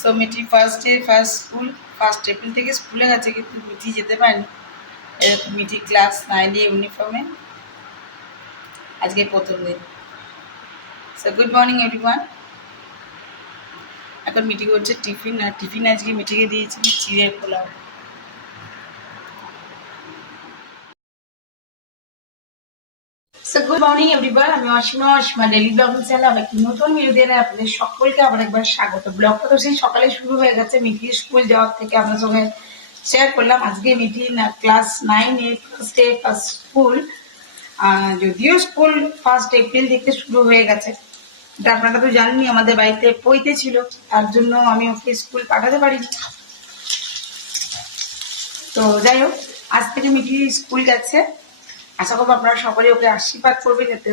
So Mithi first school, 1 April থেকে স্কুলে গেছে, কিন্তু মিঠি যেতে পারেনি। এরকম মিঠি ক্লাস 9 ইউনিফর্মে আজকে প্রথম দিন। So good morning everyone. এখন মিঠি করছে টিফিন, আর টিফিন আজকে মিঠিকে দিয়েছি চিড়ের pulao. So good morning everyone, আমি অসীমা ডেইলি ব্লগিং চ্যানেলে আমার একটি নতুন ভিডিও নিয়ে আপনাদের সকলকে আবার একবার স্বাগত। ব্লগটা তো সেই সকালে শুরু হয়ে গেছে, মিঠির স্কুল যাওয়ার থেকে আপনার সঙ্গে শেয়ার করলাম। আজকে মিঠি ক্লাস 9 এর ফার্স্ট স্কুল। যদিও স্কুল 1 এপ্রিল থেকে শুরু হয়ে গেছে, আপনারা তো জানেনই আমাদের বাড়িতে পৈতে ছিল, তার জন্য আমি ওকে স্কুল পাঠাতে পারিনি। তো যাই হোক, আজ থেকে মিঠি স্কুল যাচ্ছে। আশা করবো আপনারা সকলে ওকে আশীর্বাদ করবেন, যাতে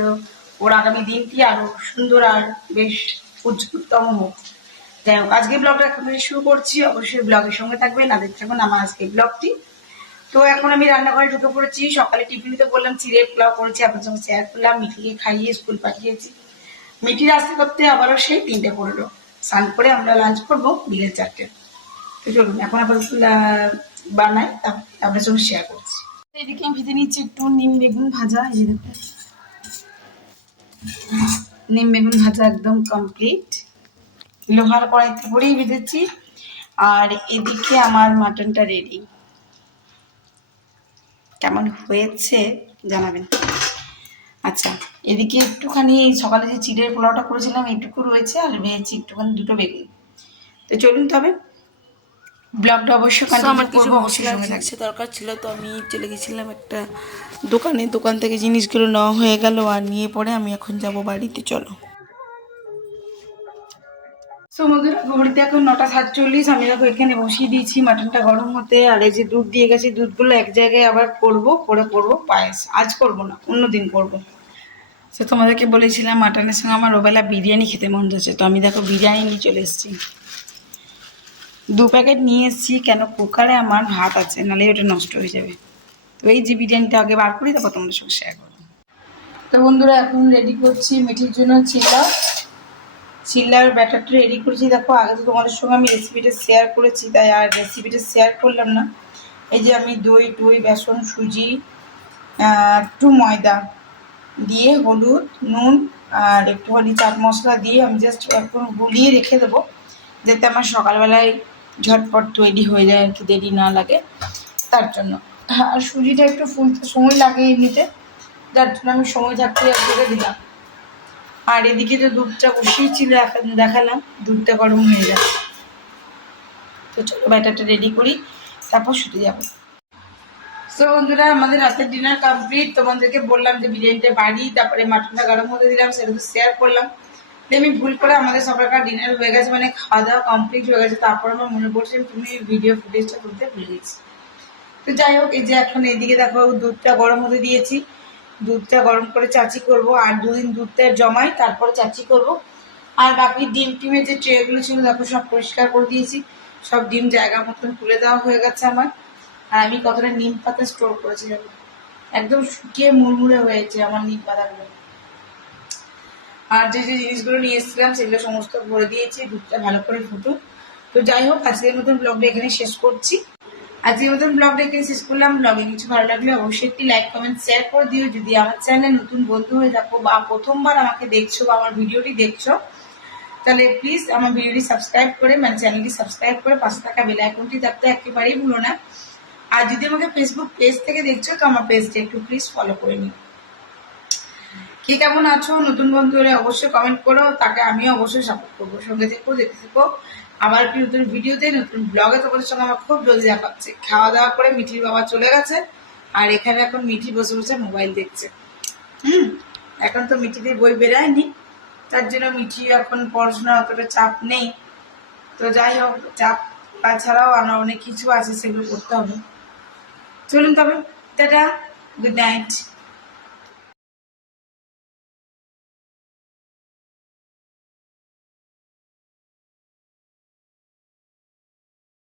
ওর আগামী দিনটি আরো সুন্দর আর বেশ উজ্জ্বলতম হোক। যাই হোক, আজকে ব্লগটা এখন থেকে শুরু করছি। অবশ্যই ব্লগের সঙ্গে থাকবেন, না দেখতে থাকুন আমার আজকে ব্লগটি। তো এখন আমি রান্নাঘরে ঢুকে পড়েছি। সকালে টিফিনে তো বললাম চিড়ের পোলাও করেছি, আপনার সঙ্গে শেয়ার করলাম। মিঠিকে খাইয়ে স্কুল পাঠিয়েছি। মিঠির আসতে করতে আবারও সেই 3টে পড়লো। স্নান করে আমরা লাঞ্চ করবো বিকেল 4টে। তো চলুন এখন আপাতত বানাই, আপনার সঙ্গে শেয়ার করছি। এদিকে আমি ভেজে নিচ্ছি একটু নিম বেগুন ভাজা। এই দেখুন, নিম বেগুন ভাজা একদম কমপ্লিট, লোহার কড়াইতে করেই ভেজেছি। আর এদিকে আমার মাটনটা রেডি। কেমন হয়েছে জানাবেন। আচ্ছা, এদিকে একটুখানি সকালে যে চিড়ের পোলাওটা করেছিলাম এইটুকু রয়েছে, আর ভেজেছি একটুখানি 2টো বেগুন। তো চলুন তবে ব্লগটা অবশ্যই আমার কিছু মশলা জিনিস দরকার ছিল, তো আমি চলে গেছিলাম একটা দোকান থেকে জিনিসগুলো নেওয়া হয়ে গেল, আর নিয়ে পরে আমি এখন যাব বাড়িতে। চলো। সো বন্ধুরা, ঘড়িতে এখন 9:47। আমি দেখো এখানে বসিয়ে দিয়েছি মাটনটা গরম হতে। আর এই যে দুধ দিয়ে গেছি, দুধগুলো এক জায়গায় আবার করবো পায়েস। আজ করবো না, অন্যদিন করবো। সে তোমাদেরকে বলেছিলাম মাটনের সঙ্গে আমার ওবেলা বিরিয়ানি খেতে মন যাচ্ছে, তো আমি দেখো বিরিয়ানি নিয়ে চলে এসেছি। 2 প্যাকেট নিয়ে এসেছি, কেন কুকারে আমার ভাত আছে, নাহলে ওটা নষ্ট হয়ে যাবে। তো এই যে বিরিয়ানিটা আগে বার করি, তারপর তোমাদের সঙ্গে শেয়ার করবো। তো বন্ধুরা, এখন রেডি করছি মিঠির জন্য চিল্লার ব্যাটারটা রেডি করেছি। দেখো, আগে তো তোমাদের সঙ্গে আমি রেসিপিটা শেয়ার করেছি, তাই আর রেসিপিটা শেয়ার করলাম না। এই যে আমি দই বেসন সুজি একটু ময়দা দিয়ে হলুদ নুন আর একটুখানি চাট মশলা দিয়ে আমি জাস্ট এখন গুলিয়ে রেখে দেবো, যাতে আমার সকালবেলায় ঝটপট তৈরি হয়ে যায়, আর কি দেরি না লাগে তার জন্য। আর সুজিটা একটু ফুলতে সময় লাগে এমনিতে, যার জন্য আমি সময় থাকতে রেখে দিলাম। আর এদিকে তো দুধটা বসিয়েছিল, এখন দেখালাম দুধটা গরম হয়ে যাচ্ছে। তো চলো ব্যাটারটা রেডি করি, তারপর শুতে যাবো। তো বন্ধুরা, আমাদের রাতের ডিনার কমপ্লিট। তোমাদেরকে বললাম যে বিরিয়ানিটা বাড়ি, তারপরে মাটনটা গরম হতে দিলাম, সেটা তো শেয়ার করলাম। আমি ভুল করে আমাদের সবাইকার ডিনার হয়ে গেছে, মানে খাওয়া দাওয়া কমপ্লিট হয়ে গেছে। তারপর আমার মনে পড়ছে তুমি ভিডিও ফুটেজটা তুলতে ভুলে গেছি। তো যাই হোক, এই যে এখন এদিকে দেখো দুধটা গরম হতে দিয়েছি। দুধটা গরম করে চাচি করব, আর 2 দিন দুধটা জমাই, তারপরে চাচি করব। আর বাকি ডিম টিমের যে ট্রেগুলো ছিল দেখো সব পরিষ্কার করে দিয়েছি। সব ডিম জায়গা মতন তুলে দেওয়া হয়ে গেছে আমার। আর আমি কতটা নিম পাতা স্টোর করেছি দেখো, একদম শুকিয়ে মুড়মুড়ে হয়েছে আমার নিম পাতাগুলো। আর যে যে জিনিসগুলো নিয়ে এসেছিলাম সেগুলো সমস্ত ভরে দিয়েছি, দুধটা ভালো করে ফুটুক। তো যাই হোক, আজকের মতন ব্লগটা এখানে শেষ করছি। আজকের মতন ব্লগটা এখানে শেষ করলাম। ব্লগে কিছু ভালো লাগলে অবশ্যই একটি লাইক কমেন্ট শেয়ার করে দিও। যদি আমার চ্যানেলে নতুন বন্ধু হয়ে থাকো, বা প্রথমবার আমাকে দেখছো বা আমার ভিডিওটি দেখছো, তাহলে প্লিজ আমার ভিডিওটি সাবস্ক্রাইব করে, মানে চ্যানেলটি সাবস্ক্রাইব করে পাশে থাকা বেল আইকনটি চাপতে একেবারেই ভুলো না। আর যদি আমাকে ফেসবুক পেজ থেকে দেখছো, তো আমার পেজটা একটু প্লিজ ফলো করে নিও। কে কেমন আছো, নতুন বন্ধু হলে অবশ্যই কমেন্ট করো, তাকে আমিও অবশ্যই সাপোর্ট করবো। সঙ্গে থেকো, দেখতে থেকো। আবার একটি নতুন ভিডিওতে, নতুন ব্লগে তোমাদের সঙ্গে আমার খুব জলদি দেখা হচ্ছে। খাওয়া দাওয়া করে মিঠির বাবা চলে গেছে, আর এখানে এখন মিঠি বসে বসে মোবাইল দেখছে। এখন তো মিঠিতে বই বেরায়নি, তার জন্য মিঠি এখন পড়াশোনা অতটা চাপ নেই। তো যাই হোক, চাপ তাছাড়াও আমার অনেক কিছু আছে, সেগুলো করতে হবে। চলুন তবে, টাটা, গুড নাইট।